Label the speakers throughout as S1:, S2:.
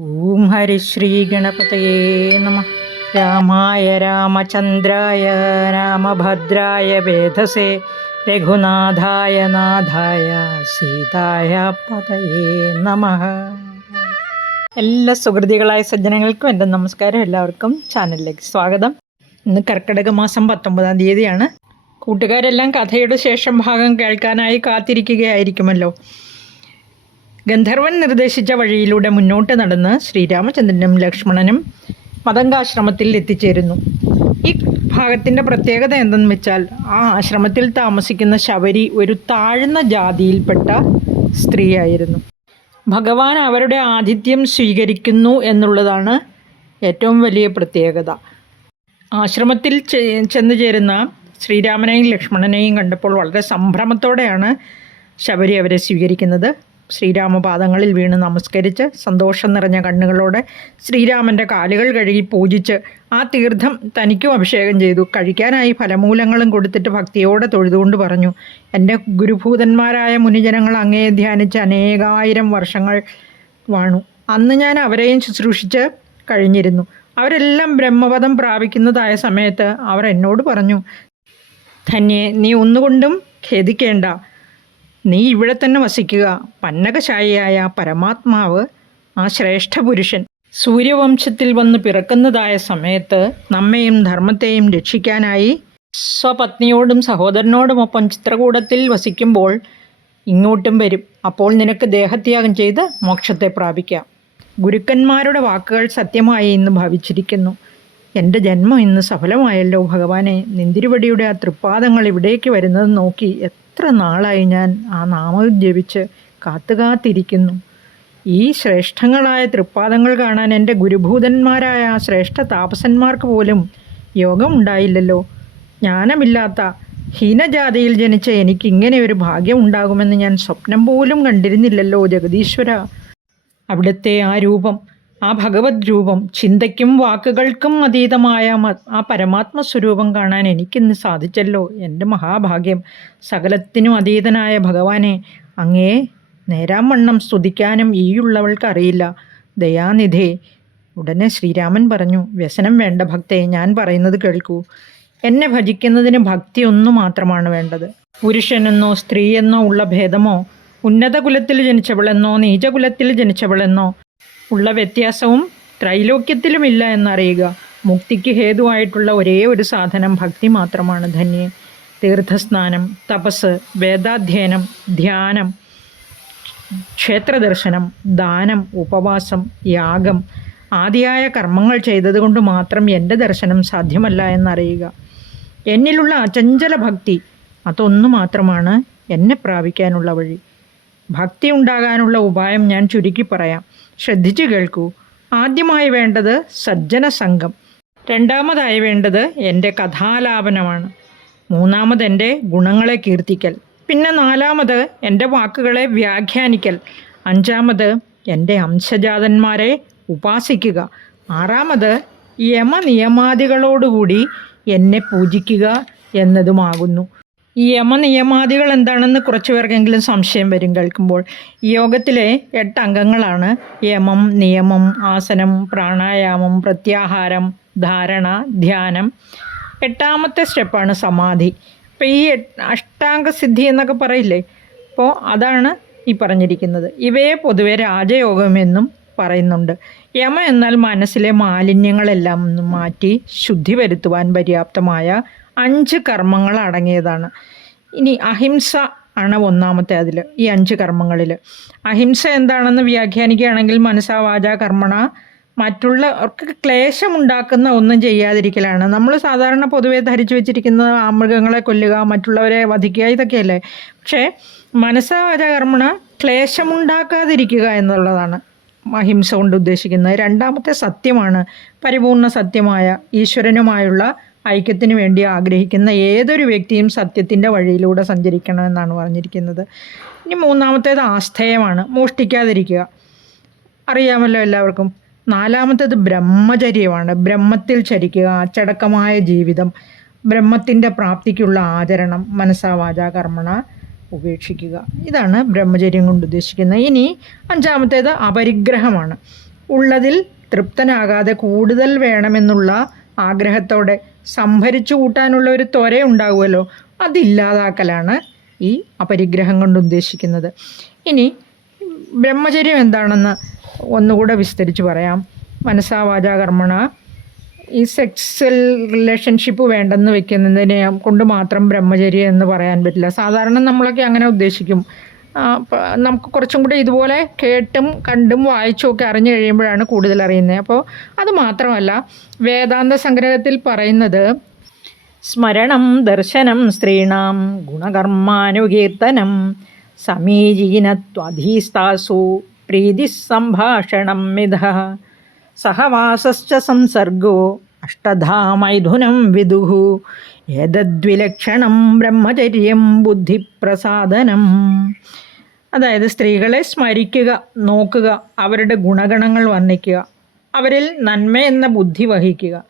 S1: ഓം ഹരി ശ്രീ ഗണപതയേ നമ. രാമായ രാമചന്ദ്രായ രാമഭദ്രായ വേദസേ രഘുനാഥായ നാഥായ സീതായ പതയേ നമ. എല്ലാ സുഹൃതികളായ സജ്ജനങ്ങൾക്കും എന്റെ നമസ്കാരം. എല്ലാവർക്കും ചാനലിലേക്ക് സ്വാഗതം. ഇന്ന് കർക്കിടക മാസം പത്തൊമ്പതാം തീയതിയാണ്. കൂട്ടുകാരെല്ലാം കഥയുടെ ശേഷം ഭാഗം കേൾക്കാനായി കാത്തിരിക്കുകയായിരിക്കുമല്ലോ. ഗന്ധർവൻ നിർദ്ദേശിച്ച വഴിയിലൂടെ മുന്നോട്ട് നടന്ന് ശ്രീരാമചന്ദ്രനും ലക്ഷ്മണനും മതങ്കാശ്രമത്തിൽ എത്തിച്ചേരുന്നു. ഈ ഭാഗത്തിന്റെ പ്രത്യേകത എന്തെന്ന് വെച്ചാൽ ആ ആശ്രമത്തിൽ താമസിക്കുന്ന ശബരി ഒരു താഴ്ന്ന ജാതിയിൽപ്പെട്ട സ്ത്രീയായിരുന്നു. ഭഗവാൻ അവരുടെ ആതിഥ്യം സ്വീകരിക്കുന്നു എന്നുള്ളതാണ് ഏറ്റവും വലിയ പ്രത്യേകത. ആശ്രമത്തിൽ ചെന്നു ചേരുന്ന ശ്രീരാമനെയും ലക്ഷ്മണനെയും കണ്ടപ്പോൾ വളരെ സംഭ്രമത്തോടെയാണ് ശബരി അവരെ സ്വീകരിക്കുന്നത്. ശ്രീരാമപാദങ്ങളിൽ വീണ് നമസ്കരിച്ച് സന്തോഷം നിറഞ്ഞ കണ്ണുകളോടെ ശ്രീരാമന്റെ കാലുകൾ കഴുകി പൂജിച്ച് ആ തീർത്ഥം തനിക്കും അഭിഷേകം ചെയ്തു. കഴിക്കാനായി ഫലമൂലങ്ങളും കൊടുത്തിട്ട് ഭക്തിയോടെ തൊഴുതുകൊണ്ട് പറഞ്ഞു എന്റെ ഗുരുഭൂതന്മാരായ മുനിജനങ്ങൾ അങ്ങേ ധ്യാനിച്ച് അനേകായിരം വർഷങ്ങൾ വാണു. അന്ന് ഞാൻ അവരെയും ശുശ്രൂഷിച്ച് കഴിഞ്ഞിരുന്നു. അവരെല്ലാം ബ്രഹ്മപദം പ്രാപിക്കുന്നതായ സമയത്ത് അവർ എന്നോട് പറഞ്ഞു ധന്യെ നീ ഒന്നുകൊണ്ടും ഖേദിക്കേണ്ട. നീ ഇവിടെ തന്നെ വസിക്കുക. പന്നകശായിയായ പരമാത്മാവ് ആ ശ്രേഷ്ഠ പുരുഷൻ സൂര്യവംശത്തിൽ വന്ന് പിറക്കുന്നതായ സമയത്ത് നമ്മയും ധർമ്മത്തെയും രക്ഷിക്കാനായി സ്വപത്നിയോടും സഹോദരനോടുമൊപ്പം ചിത്രകൂടത്തിൽ വസിക്കുമ്പോൾ ഇങ്ങോട്ടും വരും. അപ്പോൾ നിനക്ക് ദേഹത്യാഗം ചെയ്ത് മോക്ഷത്തെ പ്രാപിക്കാം. ഗുരുക്കന്മാരുടെ വാക്കുകൾ സത്യമായി ഇന്ന് ഭാവിച്ചിരിക്കുന്നു. എന്റെ ജന്മം ഇന്ന് സഫലമായല്ലോ ഭഗവാനെ. നിന്തിരുവടിയുടെ ആ തൃപ്പാദങ്ങൾ ഇവിടേക്ക് വരുന്നത് നോക്കി എത്ര നാളായി ഞാൻ ആ നാമം ജപിച്ച് കാത്തുകാത്തിരിക്കുന്നു? ഈ ശ്രേഷ്ഠങ്ങളായ തൃപ്പാദങ്ങൾ കാണാൻ എന്റെ ഗുരുഭൂതന്മാരായ ശ്രേഷ്ഠ താപസന്മാർക്ക് പോലും യോഗമുണ്ടായില്ലല്ലോ. ജ്ഞാനമില്ലാത്ത ഹീനജാതിയിൽ ജനിച്ച എനിക്ക് ഇങ്ങനെ ഒരു ഭാഗ്യം ഉണ്ടാകുമെന്ന് ഞാൻ സ്വപ്നം പോലും കണ്ടിരുന്നില്ലല്ലോ ജഗദീശ്വര. അവിടുത്തെ ആ രൂപം ആ ഭഗവത് രൂപം ചിന്തയ്ക്കും വാക്കുകൾക്കും അതീതമായ ആ പരമാത്മ സ്വരൂപം കാണാൻ എനിക്കിന്ന് സാധിച്ചല്ലോ. എന്റെ മഹാഭാഗ്യം. സകലത്തിനും അതീതനായ ഭഗവാനെ അങ്ങേ നേരാംവണ്ണം സ്തുതിക്കാനും ഈയുള്ളവൾക്ക് അറിയില്ല. ദയാനിധേ ഉടനെ ശ്രീരാമൻ പറഞ്ഞു വ്യസനം വേണ്ട ഭക്തേ ഞാൻ പറയുന്നത് കേൾക്കൂ. എന്നെ ഭജിക്കുന്നതിന് ഭക്തി ഒന്നു മാത്രമാണ് വേണ്ടത്. പുരുഷനെന്നോ സ്ത്രീയെന്നോ ഉള്ള ഭേദമോ ഉന്നത കുലത്തിൽ ജനിച്ചവളെന്നോ നീചകുലത്തിൽ ജനിച്ചവളെന്നോ ഉള്ള വ്യത്യാസവും ത്രൈലോക്യത്തിലുമില്ല എന്നറിയുക. മുക്തിക്ക് ഹേതുവായിട്ടുള്ള ഒരേ ഒരു സാധനം ഭക്തി മാത്രമാണ് ധന്യെ തീർത്ഥസ്നാനം തപസ് വേദാധ്യയനം ധ്യാനം ക്ഷേത്രദർശനം ദാനം ഉപവാസം യാഗം ആദിയായ കർമ്മങ്ങൾ ചെയ്തതുകൊണ്ട് മാത്രം എന്റെ ദർശനം സാധ്യമല്ല എന്നറിയുക. എന്നിലുള്ള അചഞ്ചല ഭക്തി അതൊന്നു മാത്രമാണ് എന്നെ പ്രാപിക്കാനുള്ള വഴി. ഭക്തി ഉണ്ടാകാനുള്ള ഉപായം ഞാൻ ചുരുക്കി പറയാം. ശ്രദ്ധിച്ചു കേൾക്കൂ. ആദ്യമായി വേണ്ടത് സജ്ജന സംഘം. രണ്ടാമതായി വേണ്ടത് എന്റെ കഥാലാപനമാണ്. മൂന്നാമത് എന്റെ ഗുണങ്ങളെ കീർത്തിക്കൽ. പിന്നെ നാലാമത് എന്റെ വാക്കുകളെ വ്യാഖ്യാനിക്കൽ. അഞ്ചാമത് എന്റെ അംശജാതന്മാരെ ഉപാസിക്കുക. ആറാമത് യമനിയമാദികളോടുകൂടി എന്നെ പൂജിക്കുക എന്നതുമാകുന്നു. യമനിയമാദികൾ എന്താണെന്ന് കുറച്ചു പേർക്കെങ്കിലും സംശയം വരും കേൾക്കുമ്പോൾ. യോഗത്തിലെ എട്ട് അംഗങ്ങളാണ് യമം നിയമം ആസനം പ്രാണായാമം പ്രത്യാഹാരം ധാരണ ധ്യാനം. എട്ടാമത്തെ സ്റ്റെപ്പാണ് സമാധി. അപ്പോൾ ഈ അഷ്ടാംഗ സിദ്ധി എന്നൊക്കെ പറയില്ലേ? അപ്പോൾ അതാണ് ഈ പറഞ്ഞിരിക്കുന്നത്. ഇവയെ പൊതുവെ രാജയോഗമെന്നും പറയുന്നുണ്ട്. യമ എന്നാൽ മനസ്സിലെ മാലിന്യങ്ങളെല്ലാം മാറ്റി ശുദ്ധി വരുത്തുവാൻ പര്യാപ്തമായ അഞ്ച് കർമ്മങ്ങൾ അടങ്ങിയതാണ്. ഇനി അഹിംസ ആണ് ഒന്നാമത്തെ അതിൽ ഈ അഞ്ച് കർമ്മങ്ങളിൽ. അഹിംസ എന്താണെന്ന് വ്യാഖ്യാനിക്കുകയാണെങ്കിൽ മനസ്സാ വാച കർമ്മണ. മറ്റുള്ളവർക്ക് ക്ലേശമുണ്ടാക്കുന്ന ഒന്നും ചെയ്യാതിരിക്കലാണ്. നമ്മൾ സാധാരണ പൊതുവെ ധരിച്ചു വെച്ചിരിക്കുന്നത് ആ മൃഗങ്ങളെ കൊല്ലുക മറ്റുള്ളവരെ വധിക്കുക ഇതൊക്കെയല്ലേ? പക്ഷേ മനസ്സാ വാച കർമ്മണ ക്ലേശമുണ്ടാക്കാതിരിക്കുക എന്നുള്ളതാണ് അഹിംസ കൊണ്ട് ഉദ്ദേശിക്കുന്നത്. രണ്ടാമത്തെ സത്യമാണ് പരിപൂർണ സത്യമായ ഈശ്വരനുമായുള്ള ഐക്യത്തിന് വേണ്ടി ആഗ്രഹിക്കുന്ന ഏതൊരു വ്യക്തിയും സത്യത്തിന്റെ വഴിയിലൂടെ സഞ്ചരിക്കണമെന്നാണ് പറഞ്ഞിരിക്കുന്നത്. ഇനി മൂന്നാമത്തേത് ആസ്ഥേയമാണ്. മോഷ്ടിക്കാതിരിക്കുക. അറിയാമല്ലോ എല്ലാവർക്കും. നാലാമത്തേത് ബ്രഹ്മചര്യമാണ്. ബ്രഹ്മത്തിൽ ചരിക്കുക അച്ചടക്കമായ ജീവിതം ബ്രഹ്മത്തിന്റെ പ്രാപ്തിക്കുള്ള ആചരണം മനസ്സാ വാച കർമ്മണ ഉപേക്ഷിക്കുക. ഇതാണ് ബ്രഹ്മചര്യം കൊണ്ട് ഉദ്ദേശിക്കുന്നത്. ഇനി അഞ്ചാമത്തേത് അപരിഗ്രഹമാണ്. ഉള്ളതിൽ തൃപ്തനാകാതെ കൂടുതൽ വേണമെന്നുള്ള ആഗ്രഹത്തോടെ സംഭരിച്ചു കൂട്ടാനുള്ള ഒരു ത്വര ഉണ്ടാകുമല്ലോ അതില്ലാതാക്കലാണ് ഈ അപരിഗ്രഹം കൊണ്ട് ഉദ്ദേശിക്കുന്നത്. ഇനി ബ്രഹ്മചര്യം എന്താണെന്ന് ഒന്നുകൂടെ വിസ്തരിച്ച് പറയാം. മനസ്സാവാച കർമ്മണ. ഈ സെക്സൽ റിലേഷൻഷിപ്പ് വേണ്ടെന്ന് വെക്കുന്നതിനെ കൊണ്ട് മാത്രം ബ്രഹ്മചര്യം എന്ന് പറയാൻ പറ്റില്ല. സാധാരണ നമ്മളൊക്കെ അങ്ങനെ ഉദ്ദേശിക്കും. നമുക്ക് കുറച്ചും കൂടി ഇതുപോലെ കേട്ടും കണ്ടും വായിച്ചും ഒക്കെ അറിഞ്ഞു കഴിയുമ്പോഴാണ് കൂടുതൽ അറിയുന്നത്. അപ്പോൾ അത് മാത്രമല്ല വേദാന്ത സംഗ്രഹത്തിൽ പറയുന്നത് സ്മരണം ദർശനം സ്ത്രീണാം ഗുണകർമാനുകീർത്തനം സമീചീനത്വധീസ്താസു പ്രീതി സംഭാഷണം മിഥ സഹവാസശ്ച സംസർഗോ അഷ്ടധാ വിദുഹു. വിദുഃ ഏതദ്വിലക്ഷണം ബ്രഹ്മചര്യം ബുദ്ധിപ്രസാദനം. അതായത് സ്ത്രീകളെ സ്മരിക്കുക നോക്കുക അവരുടെ ഗുണഗണങ്ങൾ വർണിക്കുക അവരിൽ നന്മ എന്ന ബുദ്ധി വഹിക്കുക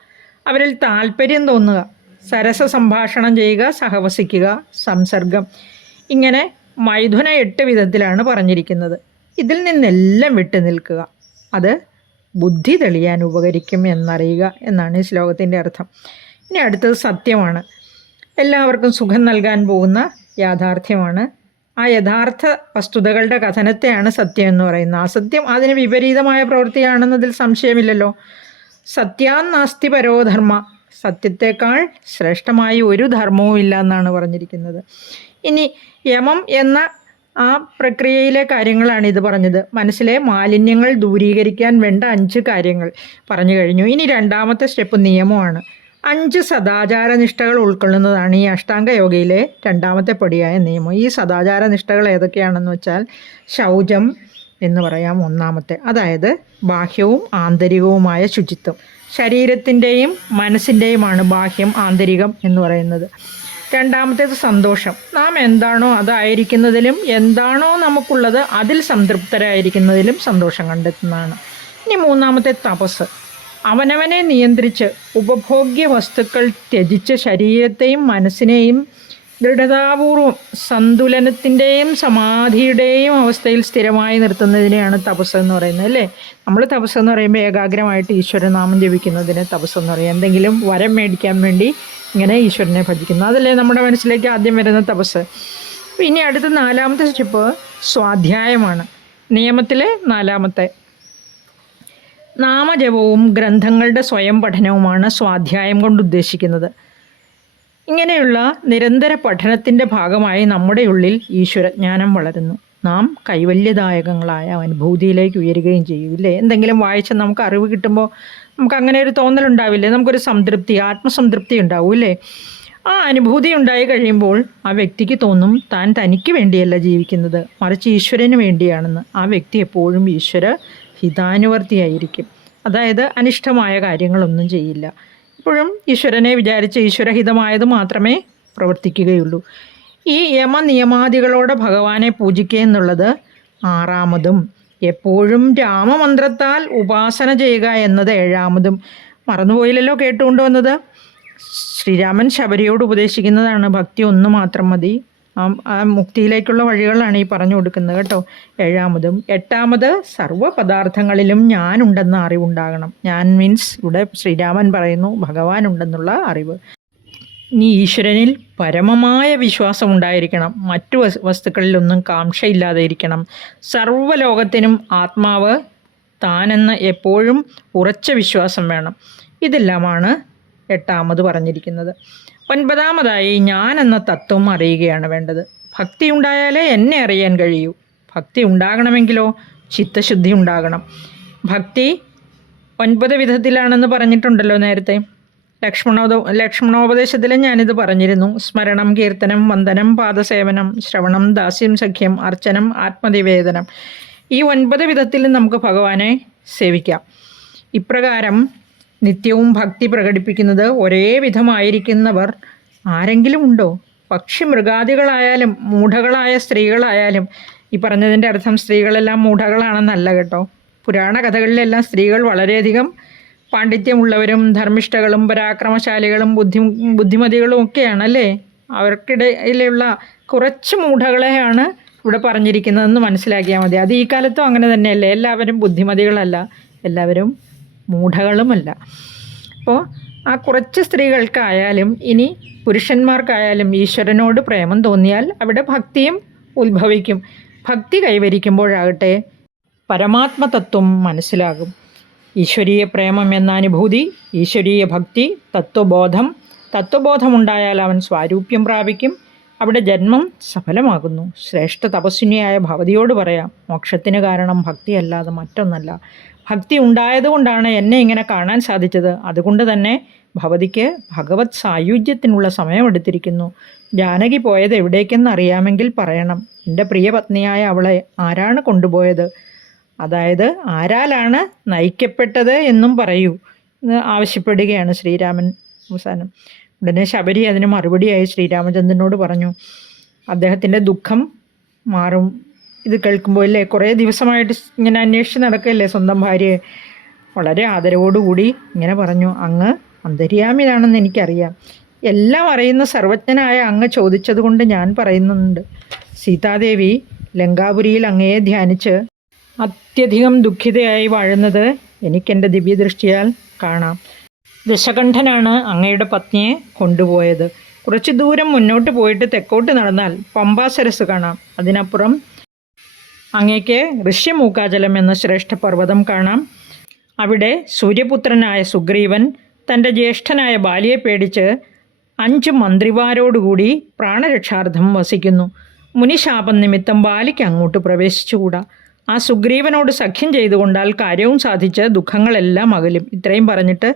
S1: അവരിൽ താല്പര്യം തോന്നുക സരസ സംഭാഷണം ചെയ്യുക സഹവസിക്കുക സംസർഗം. ഇങ്ങനെ മൈഥുന എട്ട് വിധത്തിലാണ് പറഞ്ഞിരിക്കുന്നത്. ഇതിൽ നിന്നെല്ലാം വിട്ടു നിൽക്കുക. അത് ബുദ്ധി തെളിയാൻ ഉപകരിക്കും എന്നറിയുക എന്നാണ് ഈ ശ്ലോകത്തിന്റെ അർത്ഥം. ഇനി അടുത്തത് സത്യമാണ്. എല്ലാവർക്കും സുഖം നൽകാൻ പോകുന്ന യാഥാർത്ഥ്യമാണ്. ആ യഥാർത്ഥ വസ്തുതകളുടെ കഥനത്തെയാണ് സത്യം എന്ന് പറയുന്നത്. അസത്യം അതിന് വിപരീതമായ പ്രവൃത്തിയാണെന്നതിൽ സംശയമില്ലല്ലോ. സത്യാന്നാസ്തി പരോധർമ്മ സത്യത്തെക്കാൾ ശ്രേഷ്ഠമായി ഒരു ധർമ്മവും ഇല്ല എന്നാണ് പറഞ്ഞിരിക്കുന്നത്. ഇനി യമം എന്ന ആ പ്രക്രിയയിലെ കാര്യങ്ങളാണ് ഇത് പറഞ്ഞത്. മനസ്സിലെ മാലിന്യങ്ങൾ ദൂരീകരിക്കാൻ വേണ്ട അഞ്ച് കാര്യങ്ങൾ പറഞ്ഞു കഴിഞ്ഞു. ഇനി രണ്ടാമത്തെ സ്റ്റെപ്പ് നിയമമാണ്. അഞ്ച് സദാചാര നിഷ്ഠകൾ ഉൾക്കൊള്ളുന്നതാണ് ഈ അഷ്ടാംഗ യോഗയിലെ രണ്ടാമത്തെ പടിയായ നിയമം. ഈ സദാചാര നിഷ്ഠകൾ ഏതൊക്കെയാണെന്ന് വെച്ചാൽ ശൗചം എന്ന് പറയാം ഒന്നാമത്തെ. അതായത് ബാഹ്യവും ആന്തരികവുമായ ശുചിത്വം. ശരീരത്തിന്റെയും മനസ്സിന്റെയുമാണ് ബാഹ്യം ആന്തരികം എന്ന് പറയുന്നത്. രണ്ടാമത്തേത് സന്തോഷം. നാം എന്താണോ അതായിരിക്കുന്നതിലും എന്താണോ നമുക്കുള്ളത് അതിൽ സംതൃപ്തരായിരിക്കുന്നതിലും സന്തോഷം കണ്ടെത്തുന്നതാണ്. ഇനി മൂന്നാമത്തെ തപസ്. അവനവനെ നിയന്ത്രിച്ച് ഉപഭോഗ്യ വസ്തുക്കൾ ത്യജിച്ച് ശരീരത്തെയും മനസ്സിനെയും ദൃഢതാപൂർവം സന്തുലനത്തിന്റെയും സമാധിയുടെയും അവസ്ഥയിൽ സ്ഥിരമായി നിർത്തുന്നതിനെയാണ് തപസ് എന്ന് പറയുന്നത് അല്ലേ? നമ്മൾ തപസ് എന്ന് പറയുമ്പോൾ ഏകാഗ്രമായിട്ട് ഈശ്വരനാമം ജപിക്കുന്നതിനെ തപസ് എന്ന് പറയും. എന്തെങ്കിലും വരം മേടിക്കാൻ വേണ്ടി ഇങ്ങനെ ഈശ്വരനെ ഭജിക്കുന്നു അതല്ലേ നമ്മുടെ മനസ്സിലേക്ക് ആദ്യം വരുന്ന തപസ്. ഇനി അടുത്ത നാലാമത്തെ സ്റ്റെപ്പ് സ്വാധ്യായമാണ്. നിയമത്തിലെ നാലാമത്തെ. നാമജപവും ഗ്രന്ഥങ്ങളുടെ സ്വയം പഠനവുമാണ് സ്വാധ്യായം കൊണ്ട് ഉദ്ദേശിക്കുന്നത്. ഇങ്ങനെയുള്ള നിരന്തര പഠനത്തിന്റെ ഭാഗമായി നമ്മുടെ ഉള്ളിൽ ഈശ്വരജ്ഞാനം വളരുന്നു. നാം കൈവല്യദായകങ്ങളായ അനുഭൂതിയിലേക്ക് ഉയരുകയും ചെയ്യും. ഇല്ലേ? എന്തെങ്കിലും വായിച്ച് നമുക്ക് അറിവ് കിട്ടുമ്പോൾ നമുക്ക് അങ്ങനെ ഒരു തോന്നൽ ഉണ്ടാവില്ലേ നമുക്കൊരു സംതൃപ്തി ആത്മസംതൃപ്തി ഉണ്ടാവും അല്ലേ? ആ അനുഭൂതി ഉണ്ടായി കഴിയുമ്പോൾ ആ വ്യക്തിക്ക് തോന്നും താൻ തനിക്ക് വേണ്ടിയല്ല ജീവിക്കുന്നത്. മറിച്ച് ഈശ്വരന് വേണ്ടിയാണെന്ന്. ആ വ്യക്തി എപ്പോഴും ഈശ്വര ഹിതാനുവർത്തിയായിരിക്കും. അതായത് അനിഷ്ടമായ കാര്യങ്ങളൊന്നും ചെയ്യില്ല. ഇപ്പോഴും ഈശ്വരനെ വിചാരിച്ച് ഈശ്വരഹിതമായത് മാത്രമേ പ്രവർത്തിക്കുകയുള്ളൂ. ഈ യമനിയമാദികളോട് ഭഗവാനെ പൂജിക്കുക എന്നുള്ളത് ആറാമതും എപ്പോഴും രാമമന്ത്രത്താൽ ഉപാസന ചെയ്യുക എന്നത് ഏഴാമതും. മറന്നുപോയില്ലല്ലോ കേട്ടുകൊണ്ട് വന്നത്? ശ്രീരാമൻ ശബരിയോട് ഉപദേശിക്കുന്നതാണ്. ഭക്തി ഒന്ന് മാത്രം മതി. ആ മുക്തിയിലേക്കുള്ള വഴികളാണ് ഈ പറഞ്ഞു കൊടുക്കുന്നത് കേട്ടോ. ഏഴാമതും. എട്ടാമത് സർവ പദാർത്ഥങ്ങളിലും ഞാനുണ്ടെന്ന അറിവുണ്ടാകണം. ഞാൻ മീൻസ് ഇവിടെ ശ്രീരാമൻ പറയുന്നു ഭഗവാൻ ഉണ്ടെന്നുള്ള അറിവ്. ഇനി ഈശ്വരനിൽ പരമമായ വിശ്വാസം ഉണ്ടായിരിക്കണം. മറ്റു വസ് വസ്തുക്കളിലൊന്നും കാംക്ഷയില്ലാതെ ഇരിക്കണം സർവലോകത്തിനും ആത്മാവ് താനെന്ന എപ്പോഴും ഉറച്ച വിശ്വാസം വേണം. ഇതെല്ലാമാണ് എട്ടാമത് പറഞ്ഞിരിക്കുന്നത്. ഒൻപതാമതായി ഞാൻ എന്ന തത്വം അറിയുകയാണ് വേണ്ടത്. ഭക്തി ഉണ്ടായാലേ എന്നെ അറിയാൻ കഴിയൂ. ഭക്തി ഉണ്ടാകണമെങ്കിലോ ചിത്തശുദ്ധി ഉണ്ടാകണം. ഭക്തി ഒൻപത് വിധത്തിലാണെന്ന് പറഞ്ഞിട്ടുണ്ടല്ലോ നേരത്തെ. ലക്ഷ്മണോദ ലക്ഷ്മണോപദേശത്തിലും ഞാനിത് പറഞ്ഞിരുന്നു. സ്മരണം കീർത്തനം വന്ദനം പാദസേവനം ശ്രവണം ദാസ്യം സഖ്യം അർച്ചനം ആത്മനിവേദനം. ഈ ഒൻപത് വിധത്തിൽ നമുക്ക് ഭഗവാനെ സേവിക്കാം. ഇപ്രകാരം നിത്യവും ഭക്തി പ്രകടിപ്പിക്കുന്നത് ഒരേ വിധമായിരിക്കുന്നവർ ആരെങ്കിലും ഉണ്ടോ? പക്ഷി മൃഗാദികളായാലും മൂഢകളായ സ്ത്രീകളായാലും ഈ പറഞ്ഞതിന്റെ അർത്ഥം സ്ത്രീകളെല്ലാം മൂഢകളാണെന്നല്ല കേട്ടോ. പുരാണ കഥകളിലെല്ലാം സ്ത്രീകൾ വളരെയധികം പാണ്ഡിത്യമുള്ളവരും ധർമ്മിഷ്ഠകളും പരാക്രമശാലികളും ബുദ്ധി ബുദ്ധിമതികളും ഒക്കെയാണ് അല്ലേ അവർക്കിടയിലുള്ള കുറച്ച് മൂഢകളെയാണ് ഇവിടെ പറഞ്ഞിരിക്കുന്നതെന്ന് മനസ്സിലാക്കിയാൽ മതി. അത് ഈ കാലത്തും അങ്ങനെ തന്നെയല്ലേ? എല്ലാവരും ബുദ്ധിമതികളല്ല. എല്ലാവരും മൂഢകളുമല്ല. അപ്പോൾ ആ കുറച്ച് സ്ത്രീകൾക്കായാലും ഇനി പുരുഷന്മാർക്കായാലും ഈശ്വരനോട് പ്രേമം തോന്നിയാൽ അവിടെ ഭക്തിയും ഉത്ഭവിക്കും. ഭക്തി കൈവരിക്കുമ്പോഴാകട്ടെ പരമാത്മതത്വം മനസ്സിലാകും. ഈശ്വരീയ പ്രേമം എന്ന അനുഭൂതി ഈശ്വരീയ ഭക്തി തത്വബോധം. തത്വബോധമുണ്ടായാൽ അവൻ സ്വാരൂപ്യം പ്രാപിക്കും. അവിടെ ജന്മം സഫലമാകുന്നു. ശ്രേഷ്ഠ തപസ്വിനിയായ ഭവതിയോട് പറയാം മോക്ഷത്തിന് കാരണം ഭക്തിയല്ലാതെ മറ്റൊന്നല്ല. ഭക്തി ഉണ്ടായതുകൊണ്ടാണ് എന്നെ ഇങ്ങനെ കാണാൻ സാധിച്ചത്. അതുകൊണ്ട് തന്നെ ഭവതിക്ക് ഭഗവത് സായുജ്യത്തിനുള്ള സമയമെടുത്തിരിക്കുന്നു. ജാനകി പോയത് എവിടേക്കെന്ന് അറിയാമെങ്കിൽ പറയണം. എന്റെ പ്രിയ പത്നിയായ അവളെ ആരാണ് കൊണ്ടുപോയത്? അതായത് ആരാലാണ് നയിക്കപ്പെട്ടത് എന്നും പറയൂ എന്ന് ആവശ്യപ്പെടുകയാണ് ശ്രീരാമൻ അവസാനം. ഉടനെ ശബരി അതിന് മറുപടിയായി ശ്രീരാമചന്ദ്രനോട് പറഞ്ഞു അദ്ദേഹത്തിന്റെ ദുഃഖം മാറും. ഇത് കേൾക്കുമ്പോൾ അല്ലേ കുറേ ദിവസമായിട്ട് ഇങ്ങനെ അന്വേഷിച്ച് നടക്കല്ലേ സ്വന്തം ഭാര്യയെ? വളരെ ആദരവോടുകൂടി ഇങ്ങനെ പറഞ്ഞു അങ്ങ് അന്തര്യാമിതാണെന്ന് എനിക്കറിയാം. എല്ലാം അറിയുന്ന സർവജ്ഞനായ അങ്ങ് ചോദിച്ചതുകൊണ്ട് ഞാൻ പറയുന്നുണ്ട്. സീതാദേവി ലങ്കാപുരിയിൽ അങ്ങയെ ധ്യാനിച്ച് അത്യധികം ദുഃഖിതയായി വാഴുന്നത് എനിക്കെന്റെ ദിവ്യദൃഷ്ടിയാൽ കാണാം. ദശകണ്ഠനാണ് അങ്ങയുടെ പത്നിയെ കൊണ്ടുപോയത്. കുറച്ച് ദൂരം മുന്നോട്ട് പോയിട്ട് തെക്കോട്ട് നടന്നാൽ പമ്പാസരസ് കാണാം. അതിനപ്പുറം അങ്ങേക്ക് ഋഷ്യമൂക്കാചലം എന്ന ശ്രേഷ്ഠ പർവതം കാണാം. അവിടെ സൂര്യപുത്രനായ സുഗ്രീവൻ തന്റെ ജ്യേഷ്ഠനായ ബാലിയെ പേടിച്ച് അഞ്ച് മന്ത്രിമാരോടുകൂടി പ്രാണരക്ഷാർത്ഥം വസിക്കുന്നു. മുനിശാപം നിമിത്തം ബാലിക്ക് അങ്ങോട്ട് പ്രവേശിച്ചുകൂടാ. ആ സുഗ്രീവനോട് സഖ്യം ചെയ്തുകൊണ്ടാൽ കാര്യവും സാധിച്ച് ദുഃഖങ്ങളെല്ലാം അകലും. ഇത്രയും പറഞ്ഞിട്ട്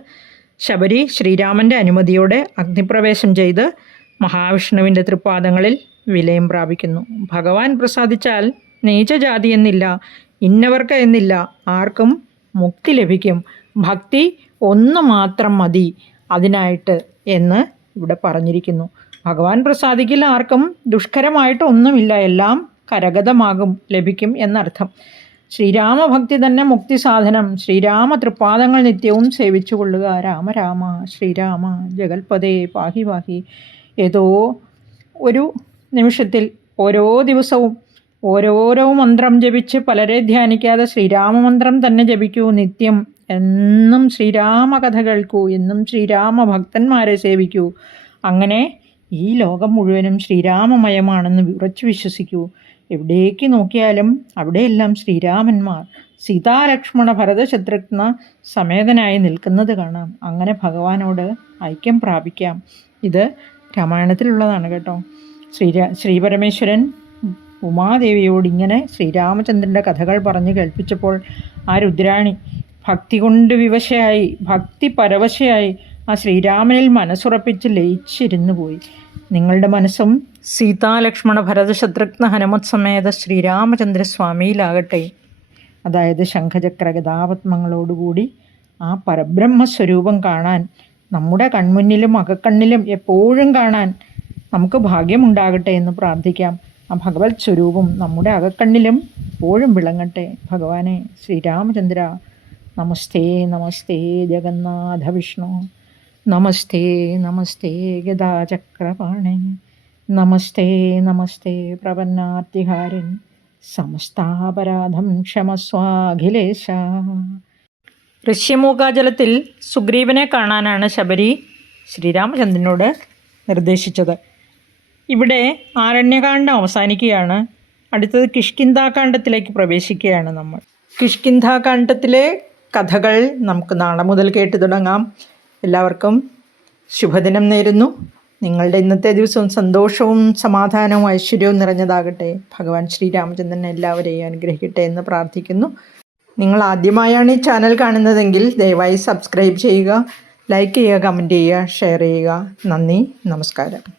S1: ശബരി ശ്രീരാമന്റെ അനുമതിയോടെ അഗ്നിപ്രവേശം ചെയ്ത് മഹാവിഷ്ണുവിന്റെ തൃപ്പാദങ്ങളിൽ വിലയം പ്രാപിക്കുന്നു. ഭഗവാൻ പ്രസാദിച്ചാൽ നീചജാതി എന്നില്ല ഇന്നവർക്ക് എന്നില്ല ആർക്കും മുക്തി ലഭിക്കും. ഭക്തി ഒന്ന് മാത്രം മതി അതിനായിട്ട് എന്ന് ഇവിടെ പറഞ്ഞിരിക്കുന്നു. ഭഗവാൻ പ്രസാദിക്കില്ല ആർക്കും ദുഷ്കരമായിട്ട് ഒന്നുമില്ല എല്ലാം കരഗതമാകും ലഭിക്കും എന്നർത്ഥം. ശ്രീരാമഭക്തി തന്നെ മുക്തി സാധനം ശ്രീരാമ തൃപ്പാദങ്ങൾ നിത്യവും സേവിച്ചു കൊള്ളുക രാമ രാമ ശ്രീരാമ ജഗൽപദേ പാഹി പാഹി. ഏതോ ഒരു നിമിഷത്തിൽ ഓരോ ദിവസവും ഓരോരോ മന്ത്രം ജപിച്ച് പലരെ ധ്യാനിക്കാതെ ശ്രീരാമമന്ത്രം തന്നെ ജപിക്കൂ നിത്യം. എന്നും ശ്രീരാമ കഥ കേൾക്കൂ എന്നും ശ്രീരാമ ഭക്തന്മാരെ സേവിക്കൂ. അങ്ങനെ ഈ ലോകം മുഴുവനും ശ്രീരാമമയമാണെന്ന് ഉറച്ചു വിശ്വസിക്കൂ. എവിടേക്ക് നോക്കിയാലും അവിടെയെല്ലാം ശ്രീരാമന്മാർ സീതാലക്ഷ്മണ ഭരതശത്രുഘ്ന സമേതനായി നിൽക്കുന്നത് കാണാം. അങ്ങനെ ഭഗവാനോട് ഐക്യം പ്രാപിക്കാം. ഇത് രാമായണത്തിലുള്ളതാണ് കേട്ടോ. ശ്രീരാ ശ്രീപരമേശ്വരൻ ഉമാദേവിയോട് ഇങ്ങനെ ശ്രീരാമചന്ദ്രന്റെ കഥകൾ പറഞ്ഞ് കേൾപ്പിച്ചപ്പോൾ ആ രുദ്രാണി ഭക്തി കൊണ്ട് വിവശയായി ഭക്തി പരവശയായി ആ ശ്രീരാമനിൽ മനസ്സുറപ്പിച്ച് ലയിച്ചിരുന്നു പോയി. നിങ്ങളുടെ മനസ്സും സീതാലക്ഷ്മണ ഭരത ശത്രുഘ്ന ഹനുമത് സമേത ശ്രീരാമചന്ദ്രസ്വാമിയിലാകട്ടെ. അതായത് ശംഖചക്ര ഗതാപത്മങ്ങളോടുകൂടി ആ പരബ്രഹ്മസ്വരൂപം കാണാൻ നമ്മുടെ കൺമുന്നിലും അകക്കണ്ണിലും എപ്പോഴും കാണാൻ നമുക്ക് ഭാഗ്യമുണ്ടാകട്ടെ എന്ന് പ്രാർത്ഥിക്കാം. ആ ഭഗവത് സ്വരൂപം നമ്മുടെ അകക്കണ്ണിലും എപ്പോഴും വിളങ്ങട്ടെ. ഭഗവാനെ ശ്രീരാമചന്ദ്ര നമസ്തേ നമസ്തേ ജഗന്നാഥ വിഷ്ണു. നമസ്തേ നമസ്തേ ഗദാചക്രപാണി. നമസ്തേ നമസ്തേ പ്രപന്നാർത്തിഹാരൻ സമസ്താപരാധം ക്ഷമസ്വാഖിലേശ. ഋഷ്യമൂകാചലത്തിൽ സുഗ്രീവനെ കാണാനാണ് ശബരി ശ്രീരാമചന്ദ്രനോട് നിർദ്ദേശിച്ചത്. ഇവിടെ ആരണ്യകാന്ഡം അവസാനിക്കുകയാണ്. അടുത്തത് കിഷ്കിന്ധാകാന്ഡത്തിലേക്ക് പ്രവേശിക്കുകയാണ് നമ്മൾ. കിഷ്കിന്ധാകാന്ഡത്തിലെ കഥകൾ നമുക്ക് നാളെ മുതൽ കേട്ടു തുടങ്ങാം. എല്ലാവർക്കും ശുഭദിനം നേരുന്നു. നിങ്ങളുടെ ഇന്നത്തെ ദിവസവും സന്തോഷവും സമാധാനവും ഐശ്വര്യവും നിറഞ്ഞതാകട്ടെ. ഭഗവാൻ ശ്രീരാമചന്ദ്രൻ എല്ലാവരെയും അനുഗ്രഹിക്കട്ടെ എന്ന് പ്രാർത്ഥിക്കുന്നു. നിങ്ങൾ ആദ്യമായാണ് ഈ ചാനൽ കാണുന്നതെങ്കിൽ ദയവായി സബ്സ്ക്രൈബ് ചെയ്യുക ലൈക്ക് ചെയ്യുക കമന്റ് ചെയ്യുക ഷെയർ ചെയ്യുക. നന്ദി നമസ്കാരം.